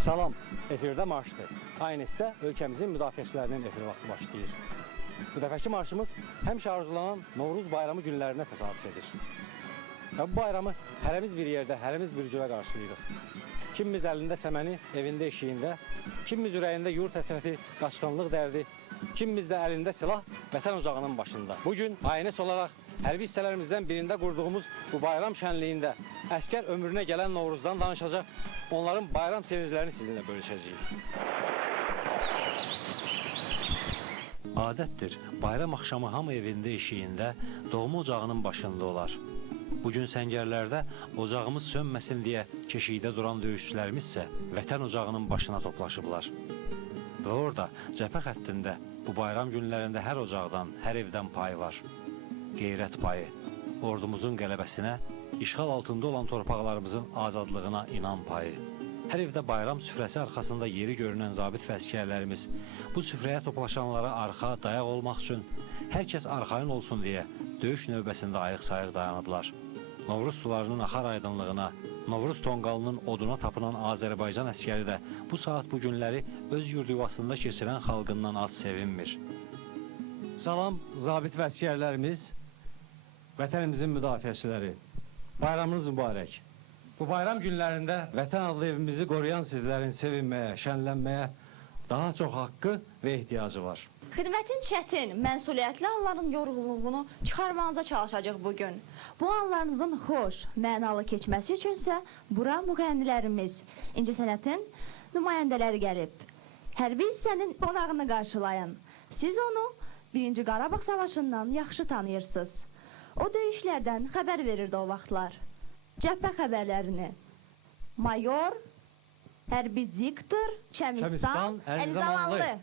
Salam, efirdə marşdır. ANS-də ölkəmizin müdafiəçilərinin efir vaxtı başlayır. Bu dəfəki marşımız həmişə arzulanan Novruz bayramı günlərinə təsadüf edir. Və bu bayramı hərəmiz bir yerdə, hərəmiz bir cürə qarşılayırıq. Kimimiz əlində səməni, evində eşiyində, kimimiz ürəyində yurt həsrəti, qaçqınlıq dərdi, kimimiz də əlində silah, vətən ocağının başında. Bugün ANS olaraq hərbi hissələrimizdən birində qurduğumuz bu bayram şənliyində əskər ömrünə gələn Novruzdan danışacaq, onların bayram sevinclərini sizinlə bölüşəcəyik. Adətdir, bayram axşamı hamı evində eşiyində, doğma ocağının başında olar. Bugün səngərlərdə ocağımız sönməsin deyə keşikdə duran döyüşçülərimiz isə vətən ocağının başına toplaşıblar. Və orada, cəbhə xəttində, bu bayram günlərində hər ocaqdan, hər evdən payı var. Qeyrət payı, ordumuzun qələbəsinə, işğal altında olan torpaqlarımızın azadlığına inan payı. Hər evdə bayram süfrəsi arxasında yeri görünən zabit və əskərlərimiz bu süfrəyə toplaşanlara arxa, dayaq olmaq üçün hər kəs arxayın olsun deyə döyüş növbəsində ayıq-sayıq dayanıblar. Novruz sularının axar aydınlığına, Novruz tonqalının oduna tapınan Azərbaycan əskəri də bu saat bu günləri öz yurd yuvasında keçirən xalqından az sevinmir. Salam, zabit və əskərlərimiz, vətənimizin müdafiəçiləri, bayramınız mübarək. Bu bayram günlərində vətən adlı evimizi qoruyan sizlərin sevinməyə, şənlənməyə daha çox haqqı və ehtiyacı var. Xidmətin çətin, məsuliyyətli anların yorğunluğunu çıxarmanıza çalışacaq bugün. Bu anlarınızın xoş, mənalı keçməsi üçünsə bura müğənnilərimiz, incəsənətin nümayəndələri gəlib. Hərbi hissənin qonağını qarşılayın. Siz onu 1-ci Qarabağ Savaşından yaxşı tanıyırsınız. O döyüşlərdən xəbər verirdi o vaxtlar. Cəbhə xəbərlərini. Mayor, hərbi diktor, Şəmistan, Əlizamanlı.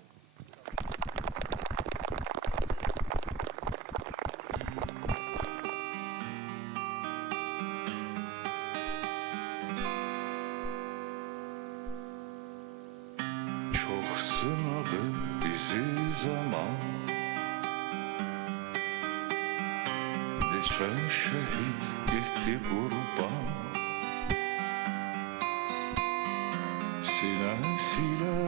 Çok sınadı bizi zaman, neçə şehit gitti kurban. Sinəsilə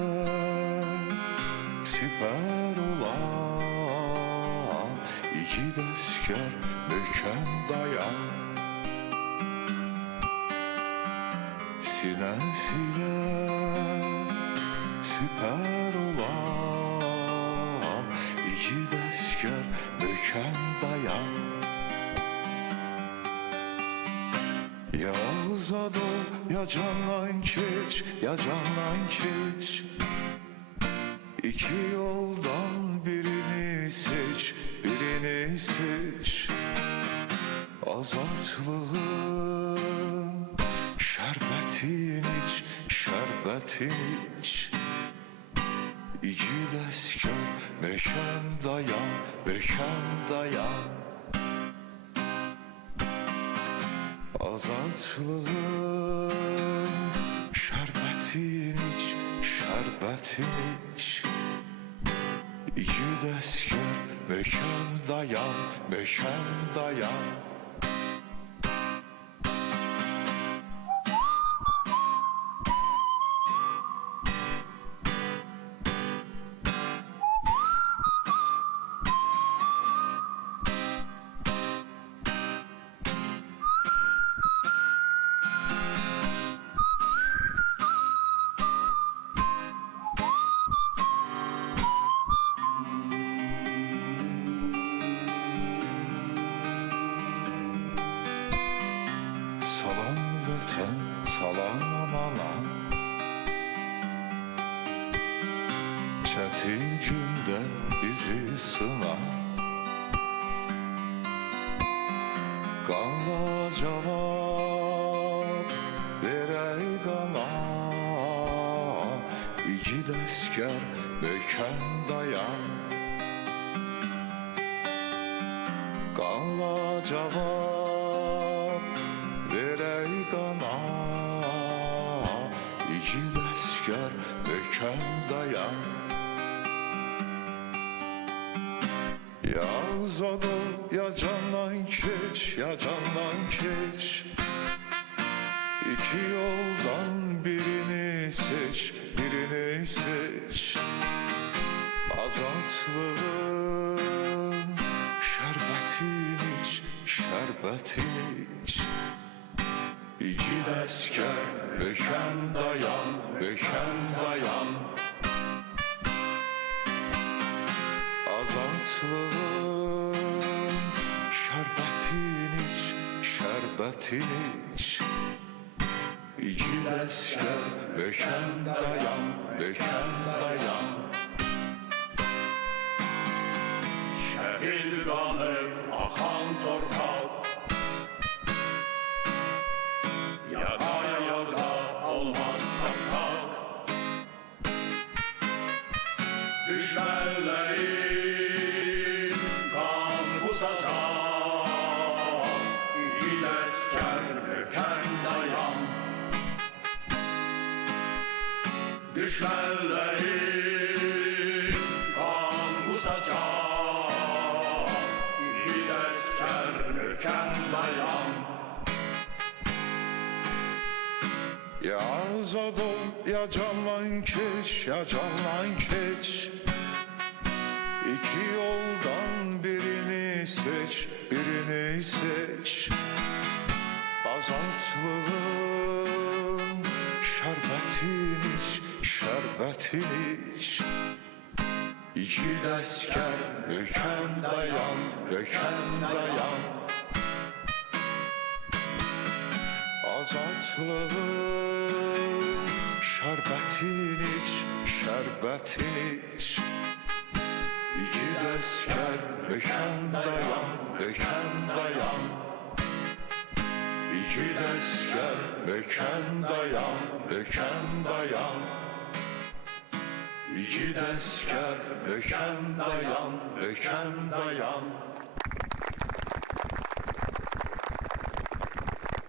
siper olan igid əskər möhkəm dayan. Sinəsilə siper olan igid əskər möhkəm dayan. Ya azad ol, ya candan keç, ya candan keç. İki yoldan birini seç, birini seç. Azadlığın şərbətin iç, şərbətin iç. İgid əskər, möhkəm dayan, möhkəm dayan. Azadlığın şərbətin iç, şərbətin iç. İgid əskər, möhkəm dayan, möhkəm dayan. Salam vətən, salam ana. Çətin gündə bizi sına, qanla cavab verək qana. İgid əskər, möhkəm dayan. Qanla cavab verək qana. İgid əskər, möhkəm dayan. Ya azad ol, ya candan keç, ya candan keç. İki yoldan birini seç, birini seç. Azatlığın şerbetini iç, şerbetini iç. İki asker böken dayan, böken dayan. Azatlığın şerbetini iç, şerbetini iç. İki asker böken dayan, böken dayan. Şehir kanı akan torpak, yada yarda olmaz tapmak. Düşmanların kan kusacak, İki asker böken dayan. Düşmanların kan kusacak, İki asker böken dayan. Ya azad ol, ya canlan keç, ya canlan keç. İki yoldan birini seç, birini seç. Azatlığın şerbetini iç, şerbetini iç. İki asker böken dayan, böken dayan. Azatlığın şerbetini iç, şerbetini iç. İki asker böken dayan, böken dayan. İki asker böken dayan, böken dayan. İki asker böken dayan, böken dayan.